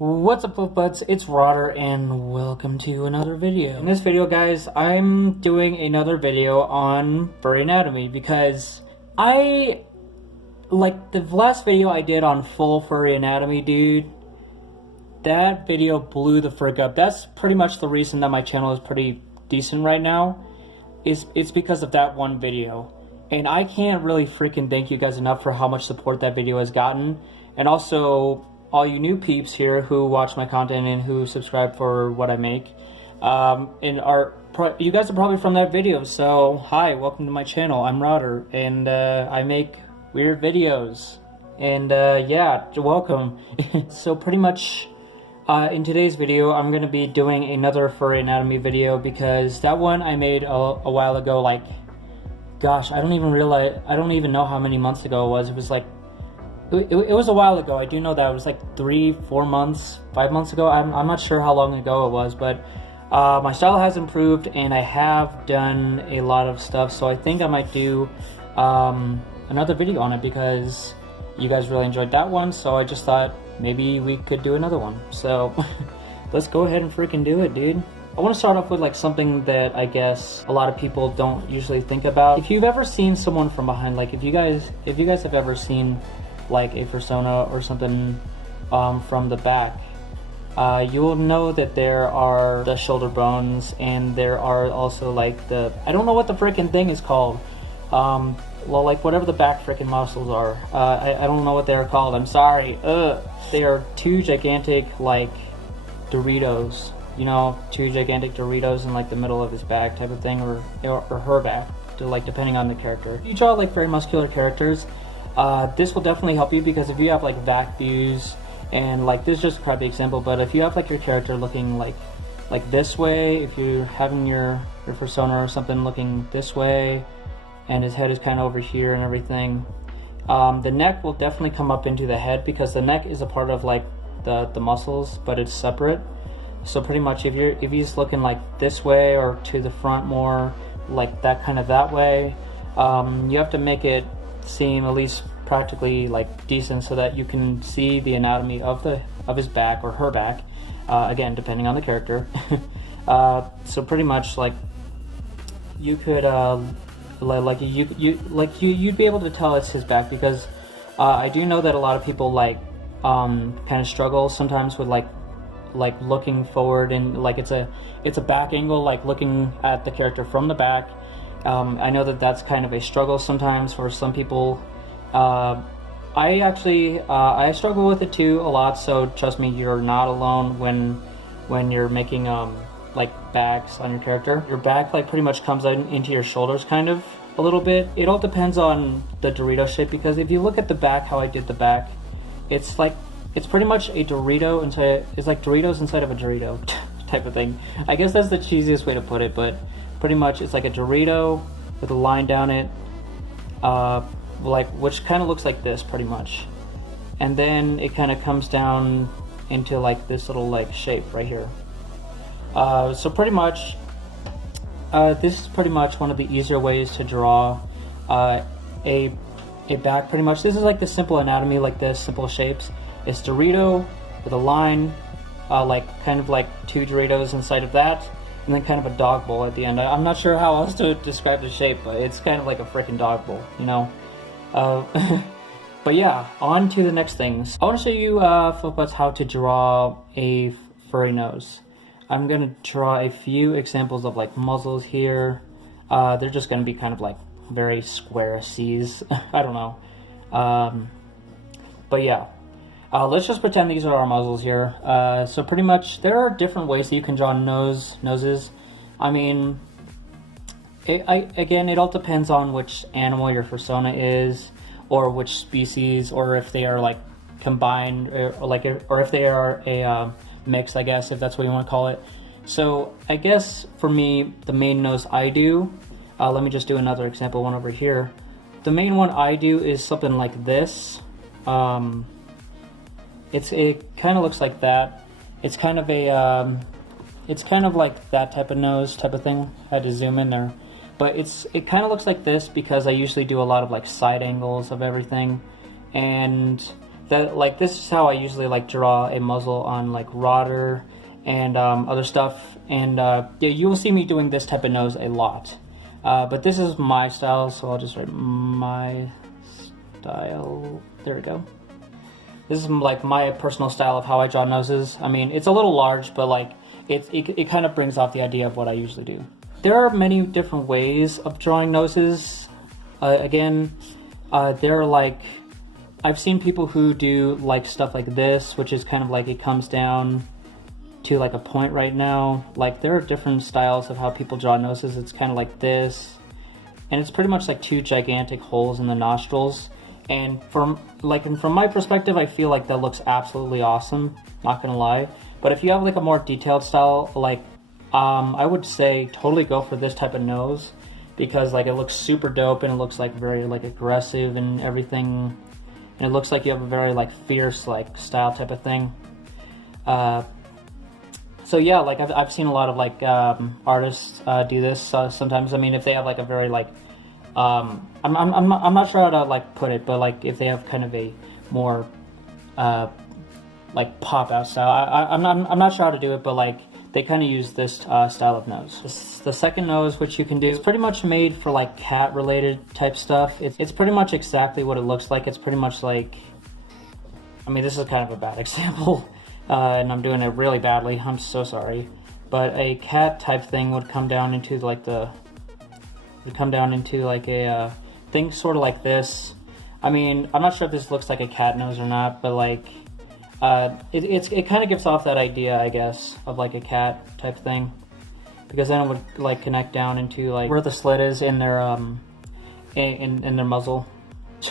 What's up, buds? It's Rodder, and welcome to another video. In this video, guys, I'm doing another video on furry anatomy because the last video I did on full furry anatomy, dude, that video blew the frick up. That's pretty much the reason that my channel is pretty decent right now. It's because of that one video. And I can't really freaking thank you guys enough for how much support that video has gotten. And also, all you new peeps here who watch my content and who subscribe for what I make, you guys are probably from that video. So hi, welcome to my channel. I'm Rodder, and I make weird videos. And yeah, welcome. So pretty much in today's video, I'm gonna be doing another furry anatomy video because that one I made a while ago. Like, gosh, I don't even know how many months ago it was. It was like. It was a while ago. I do know that it was like 3, 4 months, 5 months ago. I'm not sure how long ago it was, but my style has improved and I have done a lot of stuff. So I think I might do another video on it because you guys really enjoyed that one. So I just thought maybe we could do another one. So let's go ahead and freaking do it, dude. I want to start off with like something that I guess a lot of people don't usually think about. If you've ever seen someone from behind, like if you guys have ever seen like a persona or something from the back, you will know that there are the shoulder bones and there are also like I don't know what the freaking thing is called, well, like whatever the back freaking muscles are, I don't know what they're called, I'm sorry. They are two gigantic like Doritos, you know, two gigantic Doritos in like the middle of his back type of thing, or her back, like depending on the character. You draw like very muscular characters, this will definitely help you because if you have like back views, and like this is just a crappy example, but if you have like your character looking like this way, if you're having your persona or something looking this way and his head is kind of over here and everything, the neck will definitely come up into the head because the neck is a part of like the muscles, but it's separate. So pretty much if he's looking like this way or to the front more like that, kind of that way, you have to make it seem at least practically like decent so that you can see the anatomy of his back or her back, again depending on the character. So pretty much like you could you'd be able to tell it's his back because I do know that a lot of people like kind of struggle sometimes with like looking forward, and like it's a back angle, like looking at the character from the back. I know that that's kind of a struggle sometimes for some people. I struggle with it too a lot, so trust me, you're not alone when you're making like backs on your character. Your back like pretty much comes into your shoulders kind of a little bit. It all depends on the Dorito shape, because if you look at the back, how I did the back, it's pretty much a Dorito inside. It's like Doritos inside of a Dorito type of thing. I guess that's the cheesiest way to put it, but pretty much it's like a Dorito with a line down it, which kind of looks like this pretty much, and then it kind of comes down into like this little like shape right here. So pretty much this is pretty much one of the easier ways to draw a back. Pretty much this is like the simple anatomy, like this simple shapes. It's Dorito with a line, like kind of like two Doritos inside of that, and then kind of a dog bowl at the end. I'm not sure how else to describe the shape, but it's kind of like a freaking dog bowl, you know? But yeah, on to the next things. I want to show you, Flipbutts, how to draw a furry nose. I'm going to draw a few examples of like muzzles here. They're just going to be kind of like very square C's. I don't know. But yeah. Let's just pretend these are our muzzles here. So pretty much there are different ways that you can draw noses. I mean, again, it all depends on which animal your persona is, or which species, or if they are like combined, or if they are a mix, I guess, if that's what you want to call it. So I guess for me, the main nose I do, let me just do another example one over here. The main one I do is something like this. It kind of looks like that. It's kind of like that type of nose type of thing. I had to zoom in there, but it kind of looks like this because I usually do a lot of like side angles of everything, and this is how I usually like draw a muzzle on like Rotter and other stuff. And yeah, you will see me doing this type of nose a lot. But this is my style, so I'll just write my style. There we go. This is like my personal style of how I draw noses. I mean, it's a little large, but like it kind of brings off the idea of what I usually do. There are many different ways of drawing noses. Again, they're like, I've seen people who do like stuff like this, which is kind of like it comes down to like a point right now. Like there are different styles of how people draw noses. It's kind of like this, and it's pretty much like two gigantic holes in the nostrils. And from my perspective, I feel like that looks absolutely awesome, not gonna lie. But if you have like a more detailed style, like I would say totally go for this type of nose, because like it looks super dope and it looks like very like aggressive and everything, and it looks like you have a very like fierce like style type of thing. So yeah, like I've seen a lot of like artists do this sometimes. I mean, if they have like a very like I'm not sure how to like put it, but like if they have kind of a more like pop out style, I'm not sure how to do it, but like they kind of use this style of nose. The second nose, which you can do, it's pretty much made for like cat related type stuff. It's pretty much exactly what it looks like. It's pretty much like, I mean, this is kind of a bad example, and I'm doing it really badly. I'm so sorry, but a cat type thing would come down into like a thing sort of like this. I mean, I'm not sure if this looks like a cat nose or not, but like it kind of gives off that idea, I guess, of like a cat type thing, because then it would like connect down into like where the slit is in their in their muzzle.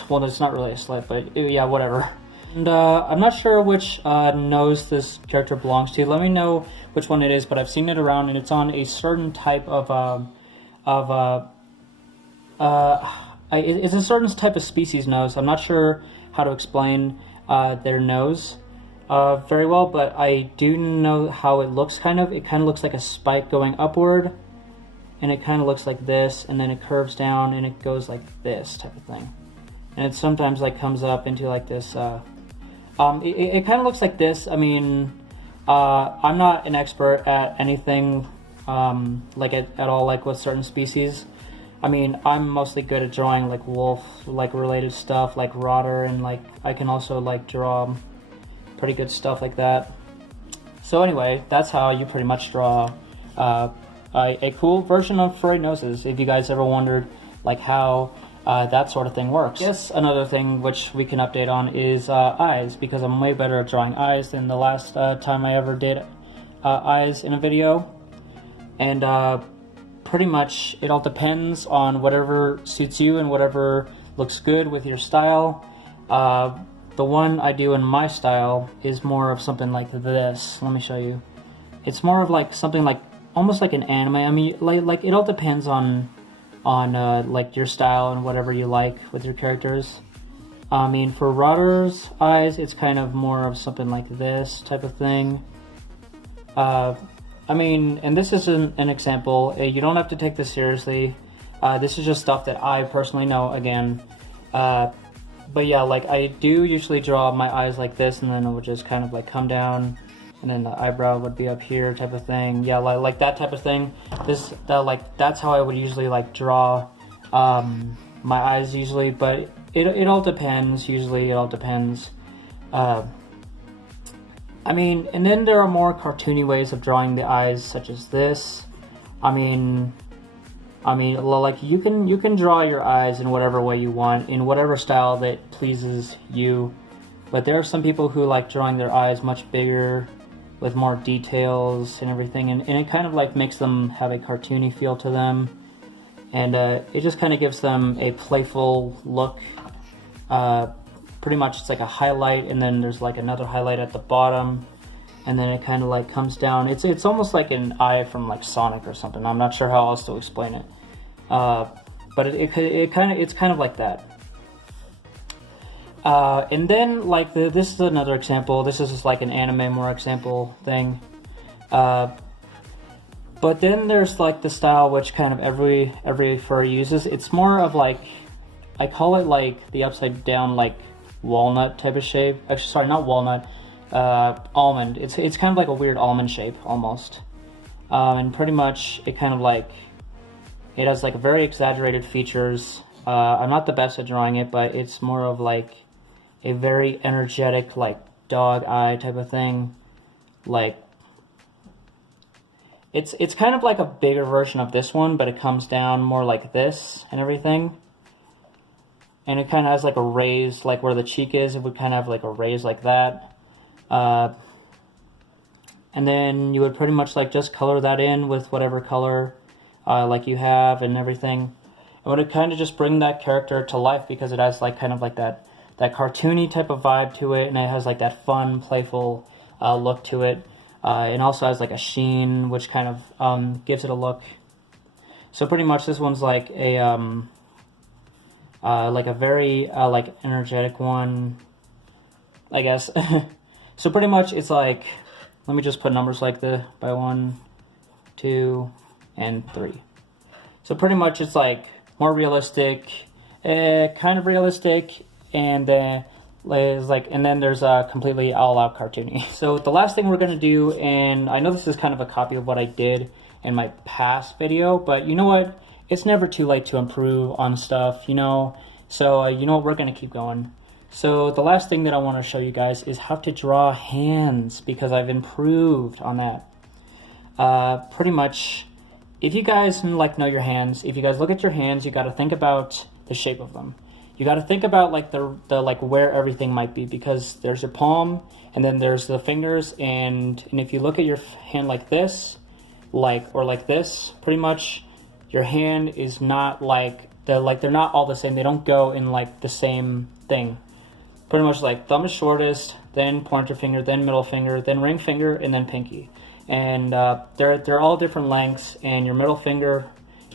Well, it's not really a slit, but yeah, whatever. And I'm not sure which nose this character belongs to. Let me know which one it is, but I've seen it around, and it's on a certain type of it's a certain type of species nose. I'm not sure how to explain their nose very well, but I do know how it looks kind of. It kind of looks like a spike going upward, and it kind of looks like this, and then it curves down, and it goes like this type of thing. And it sometimes like comes up into like this, it kind of looks like this. I mean, I'm not an expert at anything like at all, like with certain species. I mean, I'm mostly good at drawing like wolf like related stuff, like Rotter, and like I can also like draw pretty good stuff like that. So anyway, that's how you pretty much draw a cool version of furry noses, if you guys ever wondered like how that sort of thing works. Yes, another thing which we can update on is eyes, because I'm way better at drawing eyes than the last time I ever did eyes in a video. And pretty much it all depends on whatever suits you and whatever looks good with your style. The one I do in my style is more of something like this. Let me show you. It's more of like something like almost like an anime. I mean, like it all depends on like your style and whatever you like with your characters. I mean, for Rotter's eyes, it's kind of more of something like this type of thing. I mean, and this is an example. You don't have to take this seriously. This is just stuff that I personally know, again. But yeah, like I do usually draw my eyes like this, and then it would just kind of like come down, and then the eyebrow would be up here type of thing. Yeah, like that type of thing. That's how I would usually like draw my eyes usually, but it all depends. Usually it all depends. I mean, and then there are more cartoony ways of drawing the eyes, such as this. I mean, like you can draw your eyes in whatever way you want, in whatever style that pleases you. But there are some people who like drawing their eyes much bigger, with more details and everything, and it kind of like makes them have a cartoony feel to them, and it just kind of gives them a playful look. Pretty much it's like a highlight, and then there's like another highlight at the bottom, and then it kind of like comes down. It's almost like an eye from like Sonic or something. I'm not sure how else to explain it, but it's kind of like that. And then like this is another example. This is just like an anime more example thing. But then there's like the style which kind of every furry uses. It's more of like, I call it like the upside down like walnut type of shape. Actually, sorry, not walnut, almond. It's kind of like a weird almond shape almost. And pretty much it kind of like, it has like very exaggerated features. I'm not the best at drawing it, but it's more of like a very energetic, like dog eye type of thing. Like, it's kind of like a bigger version of this one, but it comes down more like this and everything. And it kind of has like a raise, like where the cheek is, it would kind of have like a raise like that. And then you would pretty much like just color that in with whatever color like you have and everything. And would kind of just bring that character to life, because it has like kind of like that cartoony type of vibe to it, and it has like that fun, playful look to it. It also has like a sheen, which kind of gives it a look. So pretty much this one's like a very like energetic one, I guess. So pretty much it's like, let me just put numbers like the by 1, 2, and 3. So pretty much it's like more realistic, kind of realistic, and then there's a completely all-out cartoony. So the last thing we're gonna do, and I know this is kind of a copy of what I did in my past video, but you know what? It's never too late to improve on stuff, you know? So you know what? We're gonna keep going. So the last thing that I want to show you guys is how to draw hands, because I've improved on that. Pretty much, if you guys like know your hands, if you guys look at your hands, you got to think about the shape of them. You got to think about like the like where everything might be, because there's your palm and then there's the fingers, and if you look at your hand like this, or like this, pretty much your hand is not like they're not all the same. They don't go in like the same thing. Pretty much like thumb is shortest, then pointer finger, then middle finger, then ring finger, and then pinky. And they're all different lengths, and your middle finger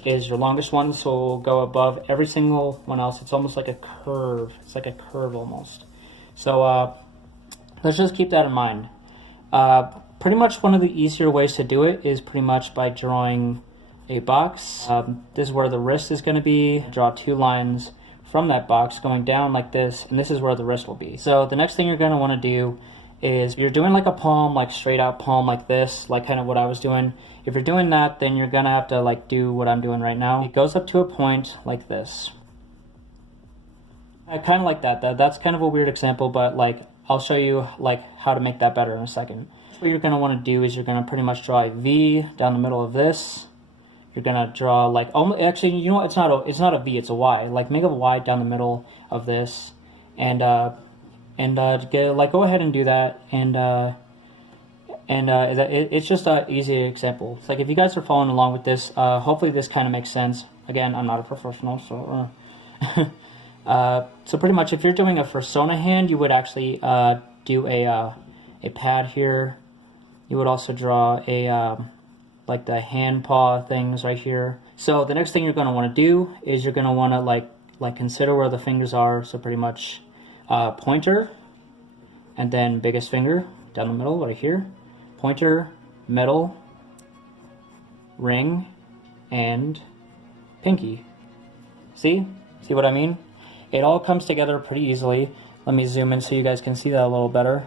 is your longest one, so it'll go above every single one else. It's almost like a curve. It's like a curve almost. So let's just keep that in mind. Pretty much one of the easier ways to do it is pretty much by drawing a box. This is where the wrist is going to be. Draw 2 lines from that box going down like this, and this is where the wrist will be. So the next thing you're going to want to do is, you're doing like a palm, like straight out palm like this, like kind of what I was doing. If you're doing that, then you're gonna have to like do what I'm doing right now. It goes up to a point like this. I kind of like that. That's kind of a weird example, but like I'll show you like how to make that better in a second. What you're gonna want to do is you're gonna pretty much draw a V down the middle of this. You're gonna draw like, actually, you know what? It's not a V, it's a Y. Like make a Y down the middle of this, and go ahead and do that, it's just an easy example. It's like, if you guys are following along with this, hopefully this kind of makes sense. Again, I'm not a professional, so so pretty much if you're doing a persona hand, you would actually do a pad here. You would also draw a like the hand paw things right here. So the next thing you're going to want to do is you're going to want to like consider where the fingers are. So pretty much pointer, and then biggest finger down the middle right here, pointer, middle, ring, and pinky. See what I mean? It all comes together pretty easily. Let me zoom in so you guys can see that a little better.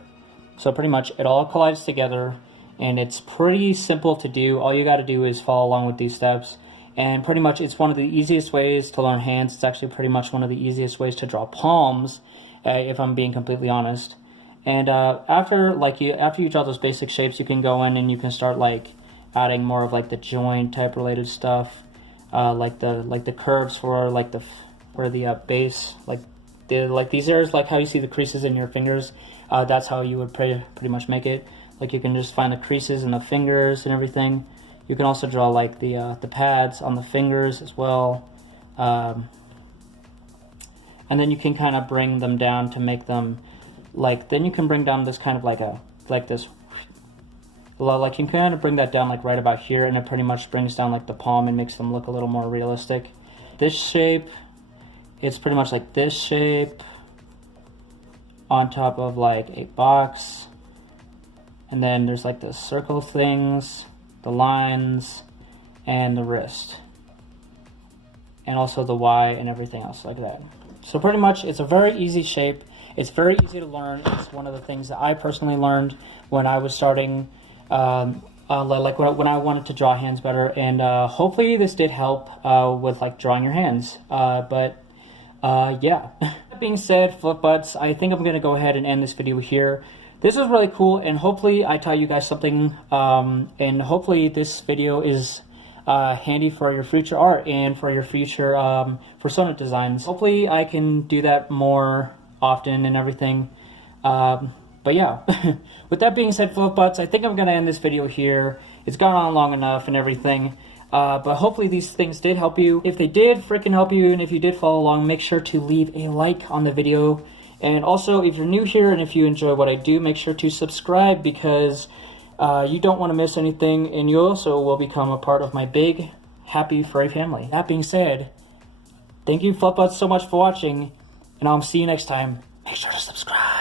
So pretty much it all collides together, and it's pretty simple to do. All you got to do is follow along with these steps, and pretty much it's one of the easiest ways to learn hands. It's actually pretty much one of the easiest ways to draw palms, if I'm being completely honest. And after you draw those basic shapes, you can go in and you can start like adding more of like the joint type related stuff, like the curves for like where the base, like these areas, like how you see the creases in your fingers. That's how you would pretty much make it. Like you can just find the creases in the fingers and everything. You can also draw like the pads on the fingers as well, and then you can kind of bring them down to make them like. Then you can bring down this kind of like this. Like you can kind of bring that down like right about here, and it pretty much brings down like the palm and makes them look a little more realistic. This shape, it's pretty much like this shape on top of like a box. And then there's like the circle things, the lines, and the wrist. And also the Y and everything else like that. So pretty much it's a very easy shape. It's very easy to learn. It's one of the things that I personally learned when I was starting, like when I wanted to draw hands better. And hopefully this did help with like drawing your hands. Yeah. That being said, flip butts, I think I'm going to go ahead and end this video here. This was really cool, and hopefully I taught you guys something, and hopefully this video is handy for your future art and for your future persona designs. Hopefully I can do that more often and everything. But yeah, with that being said, flip butts, I think I'm going to end this video here. It's gone on long enough and everything. But hopefully these things did help you. If they did freaking help you, and if you did follow along, make sure to leave a like on the video. And also, if you're new here and if you enjoy what I do, make sure to subscribe, because you don't want to miss anything, and you also will become a part of my big, happy furry family. That being said, thank you flip butts so much for watching, and I'll see you next time. Make sure to subscribe.